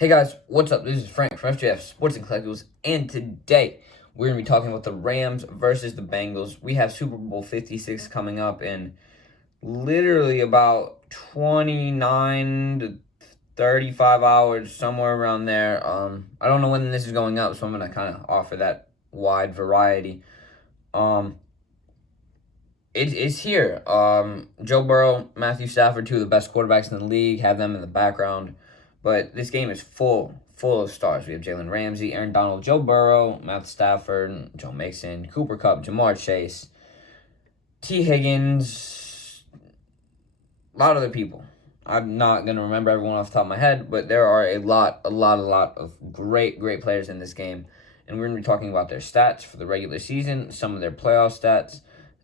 Hey guys, what's up? This is Frank from FJF Sports and Collectibles, and today we're going to be talking about the Rams versus the Bengals. We have Super Bowl 56 coming up in literally about 29 to 35 hours, somewhere around there. I don't know when this is going up, so I'm going to kind of offer that wide variety. It's here. Joe Burrow, Matthew Stafford, two of the best quarterbacks in the league, have them in the background. But this game is full of stars. We have Jalen Ramsey, Aaron Donald, Joe Burrow, Matthew Stafford, Joe Mixon, Cooper Kupp, Jamar Chase, T. Higgins, a lot of other people. I'm not going to remember everyone off the top of my head, but there are a lot of great players in this game. And we're going to be talking about their stats for the regular season, some of their playoff stats,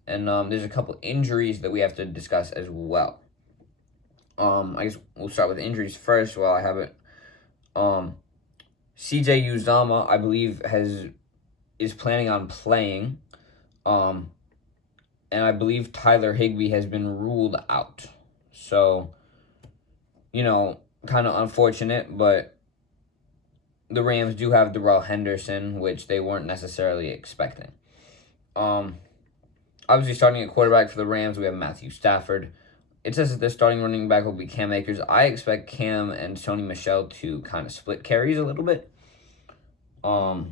and there's a couple injuries that we have to discuss as well. I guess we'll start with injuries first while I have it. CJ Uzama, I believe, is planning on playing. And I believe Tyler Higbee has been ruled out. So, kind of unfortunate, but the Rams do have Darrell Henderson, which they weren't necessarily expecting. Obviously, starting at quarterback for the Rams, we have Matthew Stafford. It says that their starting running back will be Cam Akers. I expect Cam and Sony Michel to kind of split carries a little bit. But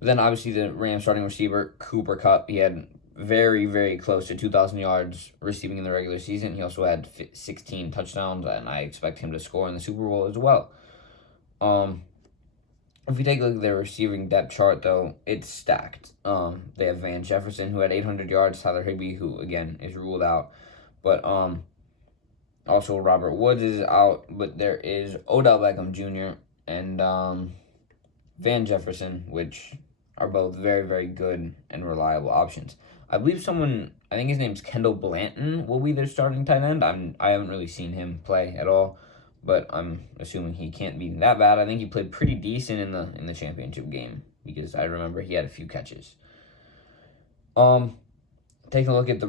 then obviously the Rams starting receiver, Cooper Kupp, he had very close to 2,000 yards receiving in the regular season. He also had 16 touchdowns, and I expect him to score in the Super Bowl as well. If we take a look at their receiving depth chart, though, it's stacked. They have Van Jefferson, who had 800 yards, Tyler Higbee, who, again, is ruled out. But also Robert Woods is out, but there is Odell Beckham Jr. and Van Jefferson, which are both very good and reliable options. I believe I think his name's Kendall Blanton, will be their starting tight end. I haven't really seen him play at all, but I'm assuming he can't be that bad. I think he played pretty decent in the championship game because I remember he had a few catches. Taking a look at the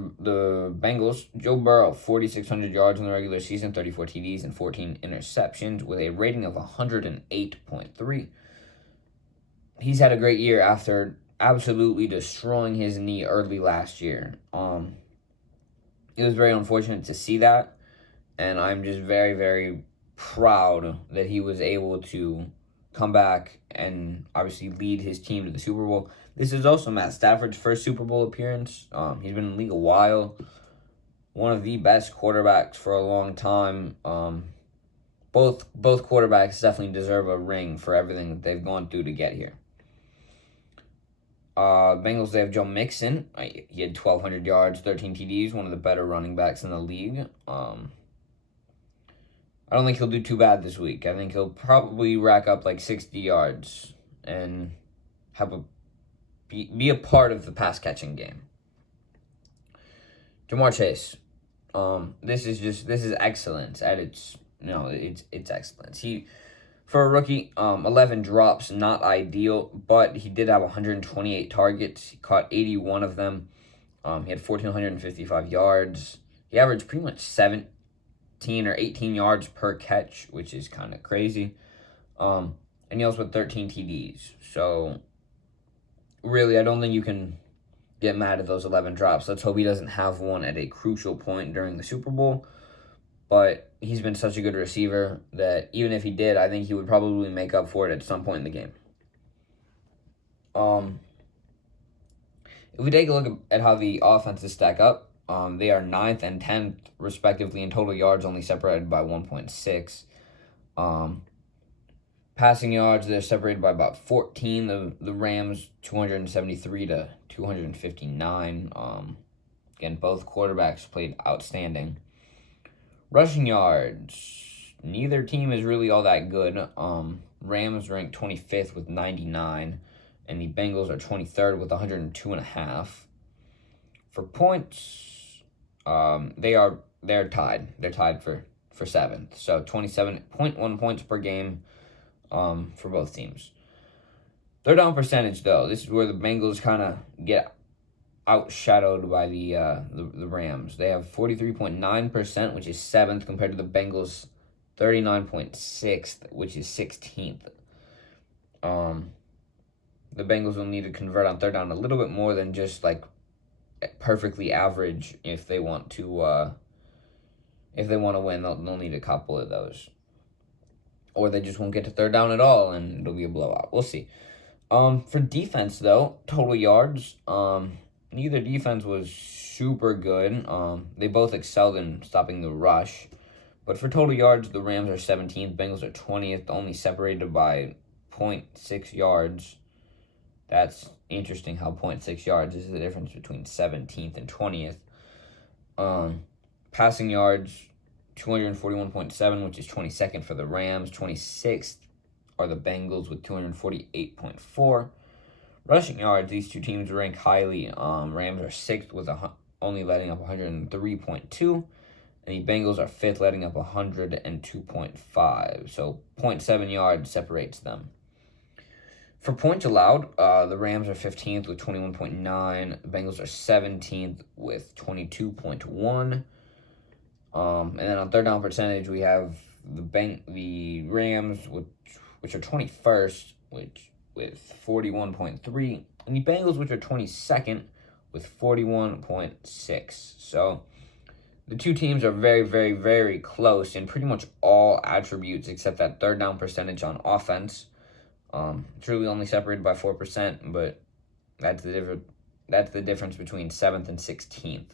Bengals, Joe Burrow, 4,600 yards in the regular season, 34 TDs, and 14 interceptions with a rating of 108.3. He's had a great year after absolutely destroying his knee early last year. It was very unfortunate to see that, and I'm just very proud that he was able to come back and obviously lead his team to the Super Bowl. This is also Matt Stafford's first Super Bowl appearance. He's been in the league a while. One of the best quarterbacks for a long time. Both quarterbacks definitely deserve a ring for everything that they've gone through to get here. Bengals, they have Joe Mixon. He had 1,200 yards, 13 TDs, one of the better running backs in the league. I don't think he'll do too bad this week. I think he'll probably rack up like 60 yards and be a part of the pass-catching game. Jamar Chase. This is excellence at its excellence. For a rookie, 11 drops, not ideal, but he did have 128 targets. He caught 81 of them. He had 1,455 yards. He averaged pretty much 17 or 18 yards per catch, which is kind of crazy. And he also had 13 TDs. So, really, I don't think you can get mad at those 11 drops. Let's hope he doesn't have one at a crucial point during the Super Bowl. But he's been such a good receiver that even if he did, I think he would probably make up for it at some point in the game. If we take a look at how the offenses stack up, they are 9th and 10th, respectively, in total yards, only separated by 1.6. Passing yards, they're separated by about 14. The Rams, 273 to 259. Again, both quarterbacks played outstanding. Rushing yards, neither team is really all that good. Rams ranked 25th with 99, and the Bengals are 23rd with 102.5. For points, they're tied. They're tied for 7th. So 27.1 points per game for both teams. Third down percentage, though, this is where the Bengals kind of get outshadowed by the Rams. They have 43.9%, which is 7th compared to the Bengals 39.6, which is 16th. The Bengals will need to convert on third down a little bit more than just like perfectly average if they want to win. They'll need a couple of those, or they just won't get to third down at all, and it'll be a blowout. We'll see. For defense though, total yards, neither defense was super good. They both excelled in stopping the rush, but for total yards, the Rams are 17th, Bengals are 20th, only separated by 0.6 yards. That's interesting how 0.6 yards is the difference between 17th and 20th. Passing yards, 241.7, which is 22nd for the Rams. 26th are the Bengals with 248.4. Rushing yards, these two teams rank highly. Rams are 6th with only letting up 103.2. And the Bengals are 5th, letting up 102.5. So 0.7 yards separates them. For points allowed, the Rams are 15th with 21.9. The Bengals are 17th with 22.1. And then on third down percentage, we have the Rams, which are 21st, with 41.3, and the Bengals, which are 22nd, with 41.6. So the two teams are very, very, very close in pretty much all attributes except that third down percentage on offense. It's really only separated by 4%, but that's the difference between 7th and 16th.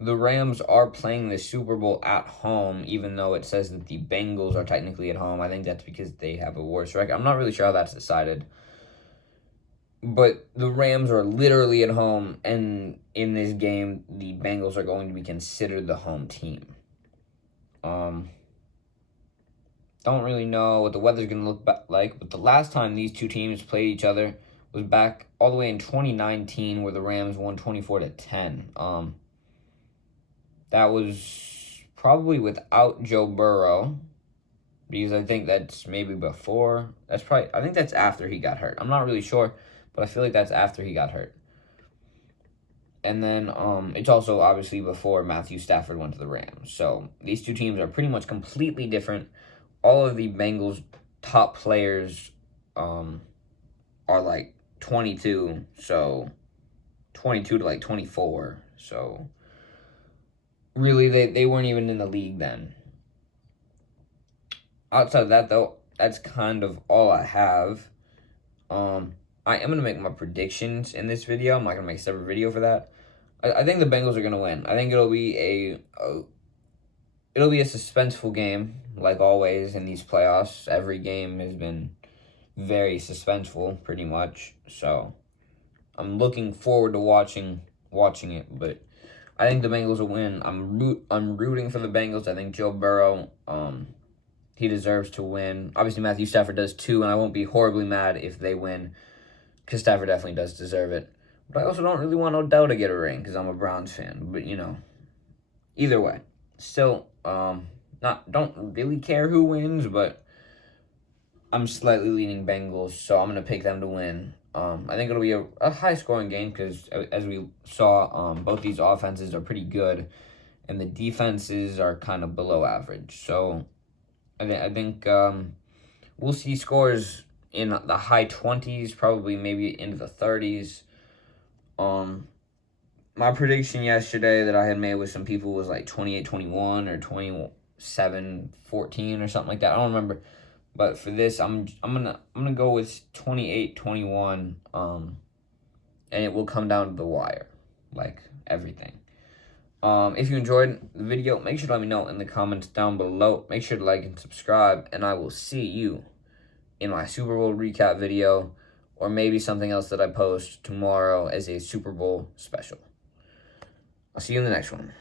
The Rams are playing the Super Bowl at home, even though it says that the Bengals are technically at home. I think that's because they have a worse record. I'm not really sure how that's decided. But the Rams are literally at home, and in this game, the Bengals are going to be considered the home team. Don't really know what the weather's going to look like, but the last time these two teams played each other was back all the way in 2019, where the Rams won 24-10. That was probably without Joe Burrow, because I think that's maybe before. I think that's after he got hurt. I'm not really sure, but I feel like that's after he got hurt. And then it's also obviously before Matthew Stafford went to the Rams. So these two teams are pretty much completely different. All of the Bengals' top players are like 22, so 22 to like 24. So really, they weren't even in the league then. Outside of that, though, that's kind of all I have. I am going to make my predictions in this video. I'm not going to make a separate video for that. I think the Bengals are going to win. I think it'll be a suspenseful game, like always in these playoffs. Every game has been very suspenseful, pretty much. So I'm looking forward to watching it, but I think the Bengals will win. I'm rooting for the Bengals. I think Joe Burrow, he deserves to win. Obviously, Matthew Stafford does too, and I won't be horribly mad if they win, because Stafford definitely does deserve it. But I also don't really want Odell to get a ring, because I'm a Browns fan. But, either way. Still, don't really care who wins, but I'm slightly leaning Bengals, so I'm going to pick them to win. I think it'll be a high-scoring game because, as we saw, both these offenses are pretty good, and the defenses are kind of below average. So I think we'll see scores in the high 20s, probably maybe into the 30s. My prediction yesterday that I had made with some people was like 28-21 or 27-14 or something like that. I don't remember. But for this, I'm gonna go with 28-21, and it will come down to the wire, like everything. If you enjoyed the video, make sure to let me know in the comments down below. Make sure to like and subscribe, and I will see you in my Super Bowl recap video, or maybe something else that I post tomorrow as a Super Bowl special. I'll see you in the next one.